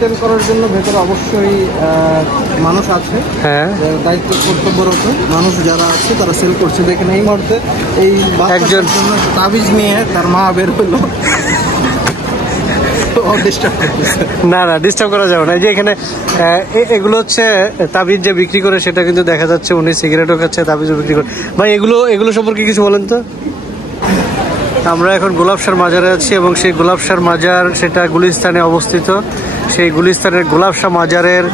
Maintain করার জন্য ভেতরে অবশ্যই মানুষ আছে, হ্যাঁ, দায়িত্ব কর্তব্যরত মানুষ যারা আছে তারা সেল করছে। দেখেন এই মুহূর্তে এই বাচ্চাটার জন্য তাবিজ নিয়ে তার মা বের হলো। না না, ডিস্টার্ব করা যাবে না। এই যে এখানে এগুলো হচ্ছে তাবিজ যে বিক্রি করে, সেটা কিন্তু দেখা যাচ্ছে উনি সিগারেটও খাচ্ছে, তাবিজও বিক্রি করে। ভাই এগুলো সম্পর্কে কিছু বলেন তো। আমরা এখন গোলাপশার মাজারে আছি এবং সেই গোলাপশার মাজার সেটা গুলিস্তানে অবস্থিত। সেই গুলিস্তানের গোলাপশাহ মাজারের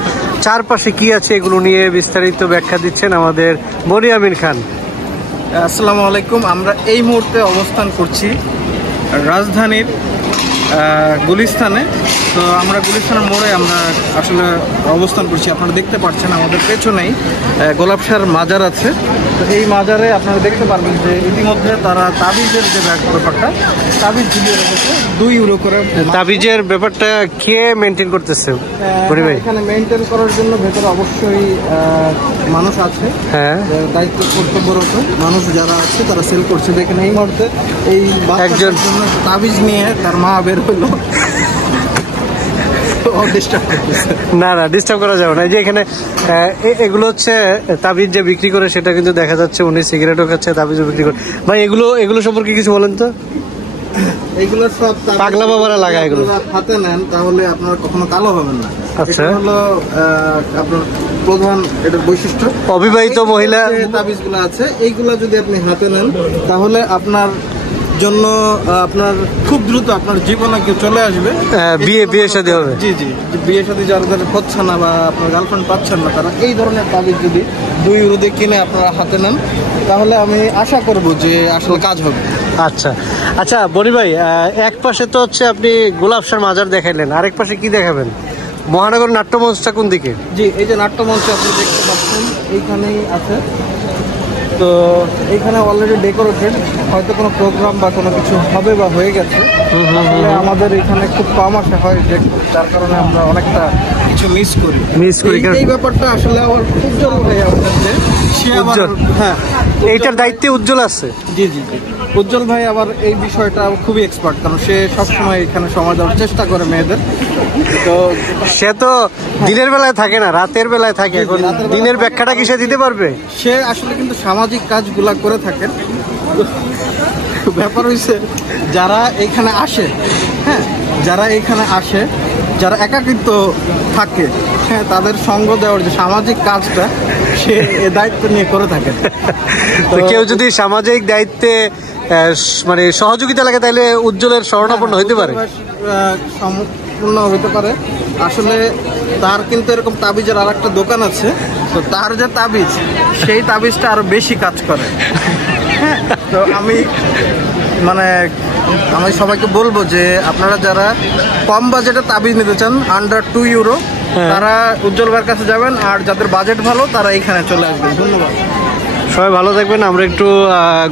চারপাশে কি আছে এগুলো নিয়ে বিস্তারিত ব্যাখ্যা দিচ্ছেন আমাদের বনিয়ামিন খান। আসসালামু আলাইকুম। আমরা এই মুহূর্তে অবস্থান করছি রাজধানীর গুলিস্তানে। তো আমরা গুলিস্তানের মোড়ে আমরা আসলে অবস্থান করছি। আপনারা দেখতে পাচ্ছেন আমাদের পেছনেই গোলাপশার মাজার আছে। তো এই মাজারে আপনারা দেখতে পারবেন যে ইতিমধ্যে তারা তাবিজের যে ব্যাপারটা, তাবিজ ঝুলিয়ে রেখেছে 2 ইউরো করে। তাবিজের ব্যাপারটা কে মেনটেন করতেছে? এখানে মেনটেন করার জন্য ভেতরে অবশ্যই মানুষ আছে, হ্যাঁ, দায়িত্ব কর্তব্যরত মানুষ যারা আছে তারা সেল করছে। দেখেন এই মুহূর্তে এই বাচ্চাটার জন্য তাবিজ নিয়ে তার মা বের হলো। না না, ডিস্টার্ব করা যাবে না। এই যে এখানে এগুলো হচ্ছে তাবিজ যে বিক্রি করে, সেটা কিন্তু দেখা যাচ্ছে উনি সিগারেটও খাচ্ছে, তাবিজও বিক্রি করে। ভাই এগুলো সম্পর্কে কিছু বলেন তো। এইগুলো সব পাগলা বাবারা লাগায়, এগুলো হাতে নেন তাহলে আপনার কখনো কালো হবেন না। আচ্ছা, এটা হলো আপনার প্রধান এটার বৈশিষ্ট্য। অবিবাহিত মহিলা তাবিজগুলো আছে, এইগুলা যদি আপনি হাতে নেন তাহলে আপনার জন্য আপনার খুব দ্রুত আপনার জীবনে কেউ চলে আসবে, বিয়ে শাদী হবে। জি জি, বিয়ে শাদী যাদের হচ্ছে না বা আপনার গার্লফ্রেন্ড পাচ্ছেন না, তারা এই ধরনের তাবিজ যদি 2 ইউরো দিয়ে কিনে আপনারা হাতে নেন তাহলে আমি আশা করব যে আসলে কাজ হবে। আচ্ছা আচ্ছা বনি ভাই, এক পাশে তো হচ্ছে আপনি গোলাপশার মাজার দেখাইলেন, আরেক পাশে কি দেখাবেন? মহানগর নাট্যমঞ্চটা কোন দিকে? জি, এই যে নাট্যমঞ্চ আপনি দেখতে পাচ্ছেন এইখানেই আছে। তো এইখানে অলরেডি ডেকোরেটেড, হয়তো কোনো প্রোগ্রাম বা কোনো কিছু হবে বা হয়ে গেছে। আসলে আমাদের এখানে খুব কম আসা হয়, যার কারণে আমরা অনেকটা কিছু মিস করি। এই ব্যাপারটা আসলে আমার উজ্জ্বল ভাই আমাদের, হ্যাঁ, এইটার দায়িত্বে উজ্জ্বল আছে। জি জি জি, উজ্জ্বল ভাই আবার এই বিষয়টা খুবই এক্সপার্ট, কারণ সে সবসময় এখানে সময় দেওয়ার চেষ্টা করে মেয়েদের। তো সে তো দিনের বেলায় থাকে না, রাতের বেলায় থাকে। এখন দিনের ব্যাখ্যাটা কি সে দিতে পারবে? সে আসলে কিন্তু সামাজিক কাজগুলা করে থাকেন। ব্যাপার হয়েছে যারা এখানে আসে, হ্যাঁ, যারা এখানে আসে, যারা একাকিত্ব থাকে, হ্যাঁ, তাদের সঙ্গ দেওয়ার যে সামাজিক কাজটা সে এ দায়িত্ব নিয়ে করে থাকে। তো কেউ যদি সামাজিক দায়িত্বে মানে সহযোগিতা লাগে তাহলে উজ্জ্বলের শরণাপন্ন হইতে পারে, সম্পূর্ণ হইতে পারে। আসলে তার কিন্তু এরকম তাবিজের আর একটা দোকান আছে, তো তার যে তাবিজ সেই তাবিজটা আরো বেশি কাজ করে। তো আমি সবাইকে বলবো যে আপনারা যারা কম বাজেটে তাবিজ নিতে চান, আন্ডার 2 ইউরো, তারা উজ্জ্বল ভাইয়ের কাছে যাবেন। আর যাদের বাজেট ভালো তারা এখানে চলে আসবেন। ধন্যবাদ। সবাই ভালো থাকবেন। আমরা একটু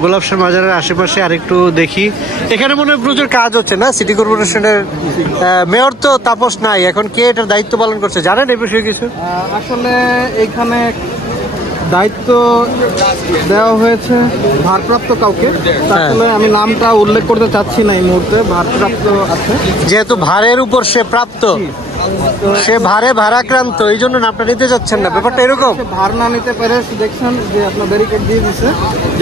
গোলাপশাহ মাজারের আশেপাশে আরেকটু দেখি। এখানে মনে হয় প্রচুর কাজ হচ্ছে না? সিটি কর্পোরেশনের মেয়র তো তাপস নাই, এখন কে এটার দায়িত্ব পালন করছে জানেন এই বিষয়ে কিছু? আসলে এখানে দায়িত্ব দেওয়া হয়েছে ভারপ্রাপ্ত কাউকে, আসলে আমি নামটা উল্লেখ করতে চাচ্ছি না এই মুহূর্তে। ভারপ্রাপ্ত আছে, যেহেতু ভারের উপর সে প্রাপ্ত, সে ভারাক্রান্ত, এই জন্য নামটা নিতে চাচ্ছেন না, ব্যাপারটা এরকম। ভার না নিতে পারে দেখছেন যে আপনার ব্যারিকেড দিয়ে দিচ্ছে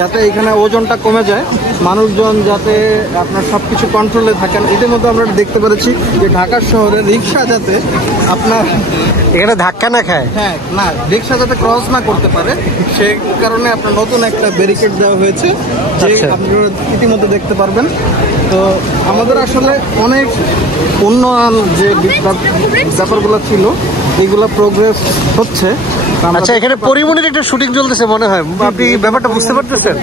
যাতে এখানে ওজনটা কমে যায়, মানুষজন যাতে আপনার সবকিছু কন্ট্রোলে থাকেন। ইতিমধ্যে আমরা দেখতে পেরেছি যে ঢাকা শহরে রিক্সা যাতে আপনার এখানে ধাক্কা না খায়, হ্যাঁ, না, রিক্সা যাতে ক্রস না করতে পারে, সেই কারণে আপনার নতুন একটা ব্যারিকেড দেওয়া হয়েছে, যে আপনারা ইতিমধ্যে দেখতে পারবেন। তো আমাদের আসলে অনেক উন্নয়ন যে ব্যাপারগুলো ছিল এগুলো প্রোগ্রেস হচ্ছে। আচ্ছা, এখানে পরিমণির একটা শুটিং চলতেছে মনে হয়, আপনি ব্যাপারটা বুঝতে পারতেছেন?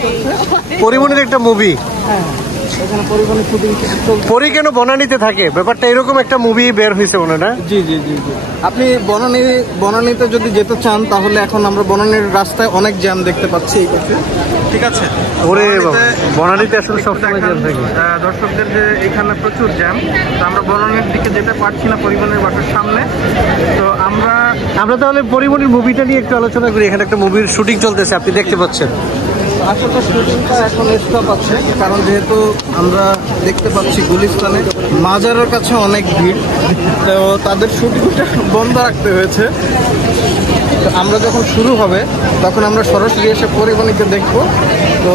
পরিমণির একটা মুভি, হ্যাঁ, এখানে পরিবহনের শুটিং পরি কেন বনানীতে থাকে, ব্যাপারটা এরকম একটা মুভি বের হয়েছে মনে না? জি জি জি জি, আপনি বনানীতে যদি যেতে চান তাহলে এখন আমরা বনানীর রাস্তায় অনেক জ্যাম দেখতে পাচ্ছি এই কাছে, ঠিক আছে? ওরে বাবা, বনানীতে আসলে সবসময় জ্যাম থাকে। দর্শকদের যে এখানে প্রচুর জ্যাম, তো আমরা বনানীর দিকে যেতে পারছি না পরিবহনের বাসার সামনে। তো আমরা তাহলে পরিমণির মুভিটা নিয়ে একটু আলোচনা করি। এখানে একটা মুভির শুটিং চলতেছে, আপনি দেখতে পাচ্ছেন। আসলে শুটিংটা এখন স্টপ আছে, কারণ যেহেতু আমরা দেখতে পাচ্ছি গুলিস্তানে মাজারের কাছে অনেক ভিড়, তো তাদের শুটিংটা বন্ধ রাখতে হয়েছে। তো আমরা যখন শুরু হবে তখন আমরা সরাসরি এসে পরিমণিকে দেখবো। তো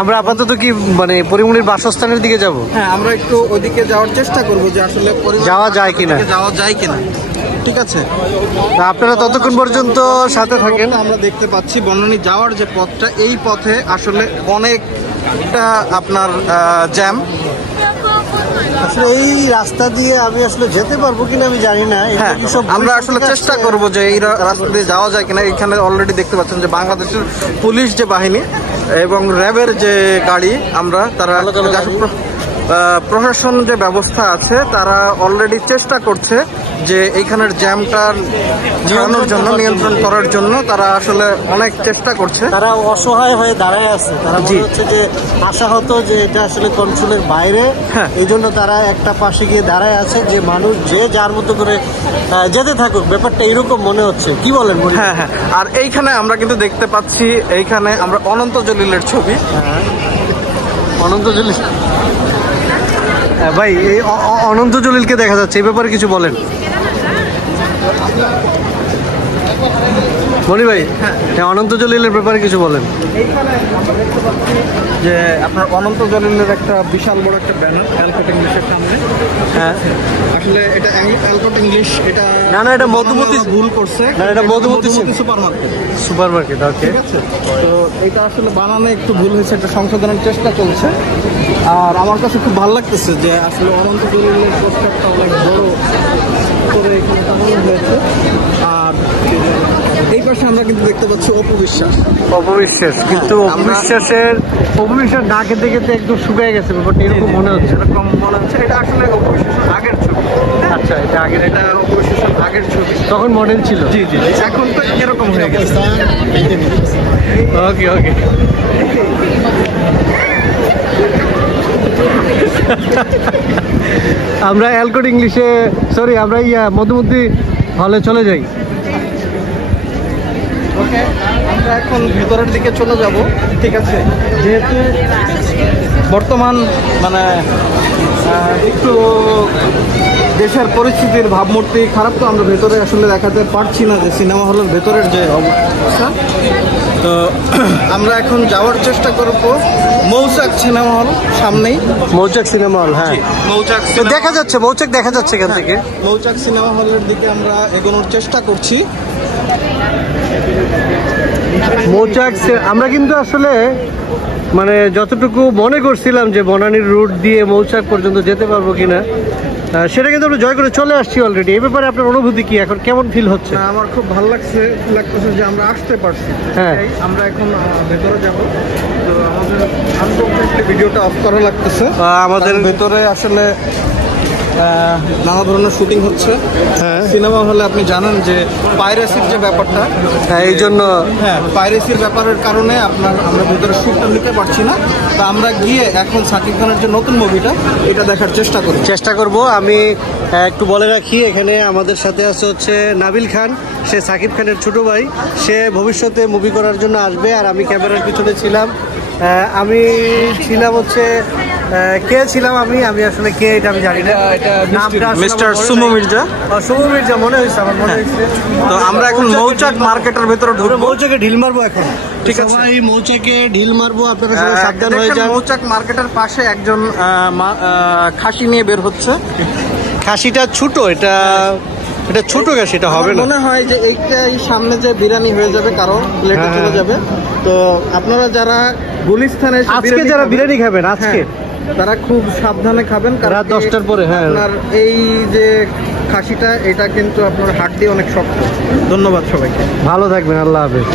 আমরা আপাতত কি মানে পরিমণির বাসস্থানের দিকে যাব? হ্যাঁ, আমরা একটু ওইদিকে যাওয়ার চেষ্টা করবো যে আসলে যাওয়া যায় কিনা, ঠিক আছে। আপনারা ততক্ষণ পর্যন্ত সাথে থাকেন। আমরা দেখতে পাচ্ছি বনানী যাওয়ার যে পথটা, এই পথে আসলে অনেকটা আপনার জ্যাম। আসলে এই রাস্তা দিয়ে আমি আসলে যেতে পারবো কিনা আমি জানি না। হ্যাঁ, আমরা আসলে চেষ্টা করব যে এই রাস্তা দিয়ে যাওয়া যায় কিনা। এখানে অলরেডি দেখতে পাচ্ছেন যে বাংলাদেশের পুলিশ যে বাহিনী এবং র্যাবের যে গাড়ি, আমরা তারা প্রশাসন যে ব্যবস্থা আছে তারা অলরেডি চেষ্টা করছে যে এইখানের জ্যামটা নিয়ন্ত্রণের জন্য, নিয়ন্ত্রণ করার জন্য তারা আসলে অনেক চেষ্টা করছে। তারা অসহায় হয়ে দাঁড়ায় আছে, তারা মনে হচ্ছে যে আশাহত যে এটা আসলে কন্ট্রোলের বাইরে। হ্যাঁ, এই জন্য তারা একটা পাশে গিয়ে দাঁড়ায় আছে যে মানুষ যে যার মতো করে যেতে থাকুক, ব্যাপারটা এরকম মনে হচ্ছে। কি বলেন? হ্যাঁ হ্যাঁ, আর এইখানে আমরা কিন্তু দেখতে পাচ্ছি, এইখানে আমরা অনন্ত জলিলের ছবি। অনন্ত জলিল ভাই, এই অনন্ত জলিলকে দেখা যাচ্ছে, এই ব্যাপারে কিছু বলেন মনি ভাই। হ্যাঁ, অনন্ত জলিলের ব্যাপারে কিছু বলেন। এইখানে আমরা দেখতে পাচ্ছি যে আপনার অনন্ত জলিলের একটা বিশাল বড় একটা ব্যানার অ্যালকট ইংলিশের সামনে। হ্যাঁ, আসলে এটা অ্যালকট ইংলিশ, এটা না এটা মধুমতি ভুল করছে। না, এটা মধুমতি সুপার মার্কেট। ওকে, ঠিক আছে। তো এটা আসলে বানানো একটু ভুল হয়েছে, এটা সংশোধনের চেষ্টা চলছে। আর আমার কাছে খুব ভালো লাগতেছে যে আসলে অনন্ত জলিলের পোস্টারটা অনেক বড় করে এখানে টানানো হয়েছে। আর এই পাশে আমরা কিন্তু দেখতে পাচ্ছি অপবিশ্বাস। কিন্তু অপবিশ্বাস না খেতে খেতে একদম শুকিয়ে গেছে, ব্যাপারটা এরকম মনে হচ্ছে। এটা আসলে অপবিশ্বাসের আগের ছবি। আচ্ছা, এটা অপবিশ্বাসের আগের ছবি, তখন মডেল ছিল। জি জি, এখন তো এরকম হয়ে গেছে। ওকে ওকে, আমরা অ্যালকট ইংলিশে আমরা মধুমতি হলে চলে যাই। ওকে, আমরা এখন ভিতরের দিকে চলে যাব। ঠিক আছে, যেহেতু বর্তমান মানে একটু দেশের পরিস্থিতির ভাবমূর্তি খারাপ, তো আমরা ভেতরে আসলে দেখাতে পারছি না যে সিনেমা হলের ভেতরের যে অবস্থা। তো আমরা এখন যাওয়ার চেষ্টা করব মৌচাক সিনেমা হল, সামনেই মৌচাক সিনেমা হল। হ্যাঁ, মৌচাক দেখা যাচ্ছে, মৌচাক দেখা যাচ্ছে এখান থেকে। মৌচাক সিনেমা হলের দিকে আমরা এগোনোর চেষ্টা করছি। মৌচাক আমরা কিন্তু আসলে মানে যতটুকু মনে করছিলাম যে বনানীর রুট দিয়ে মৌচাক পর্যন্ত যেতে পারবো কিনা, সেটা কিন্তু আমরা জয় করে চলে আসছি অলরেডি। এই ব্যাপারে আপনার অনুভূতি কি, এখন কেমন ফিল হচ্ছে? আমার খুব ভালো লাগতেছে যে আমরা আসতে পারছি। হ্যাঁ, আমরা এখন ভেতরে যাব। তো আমাদের আনকমপ্লিটলি ভিডিওটা অফ করা লাগতেছে। আমাদের ভেতরে আসলে নানা ধরনের শুটিং হচ্ছে। হ্যাঁ, সিনেমা হলে আপনি জানেন যে পাইরেসির যে ব্যাপারটা, এই জন্য পাইরেসির ব্যাপারের কারণে আমরা ভেতরে শুটটা নিতে পারছি না। তা আমরা গিয়ে এখন সাকিব খানের যে নতুন মুভিটা, এটা দেখার চেষ্টা করব। আমি একটু বলে রাখি, এখানে আমাদের সাথে আছে হচ্ছে নাবিল খান, সে সাকিব খানের ছোট ভাই। সে ভবিষ্যতে মুভি করার জন্য আসবে, আর আমি ক্যামেরার পিছনে ছিলাম। আমি ছিলাম হচ্ছে কে ছিলাম আমি আসলে কে এটা আমি জানি না। মিস্টার সুমো মির্জা মনে হয়েছে আমার, মনে হয়েছে। তো আমরা এখন মৌচাক মার্কেটের ভেতরে ঢুকবো। মৌচাকে ঢিল মারবো এখন। ঠিক আছে, এই মৌচাকে ঢিল মারবো, আপনারা সবাই সাবধান হয়ে যান। মৌচাক মার্কেটের পাশে একজন খাসি নিয়ে বের হচ্ছে। খাসিটা ছোট, এটা ছোট খাসি, এটা হবে না মনে হয় যে এইটাই সামনে যে বিরিয়ানি হয়ে যাবে, কারো প্লেটে চলে যাবে। তো আপনারা যারা গুলিস্তানে আজকে যারা বিরিয়ানি খাবেন আজকে, তারা খুব সাবধানে খাবেন, রাত 10টার পরে। হ্যাঁ, আপনার এই যে খাসিটা, এটা কিন্তু আপনার হাড় দিয়ে অনেক শক্ত। ধন্যবাদ সবাইকে, ভালো থাকবেন, আল্লাহ হাফেজ।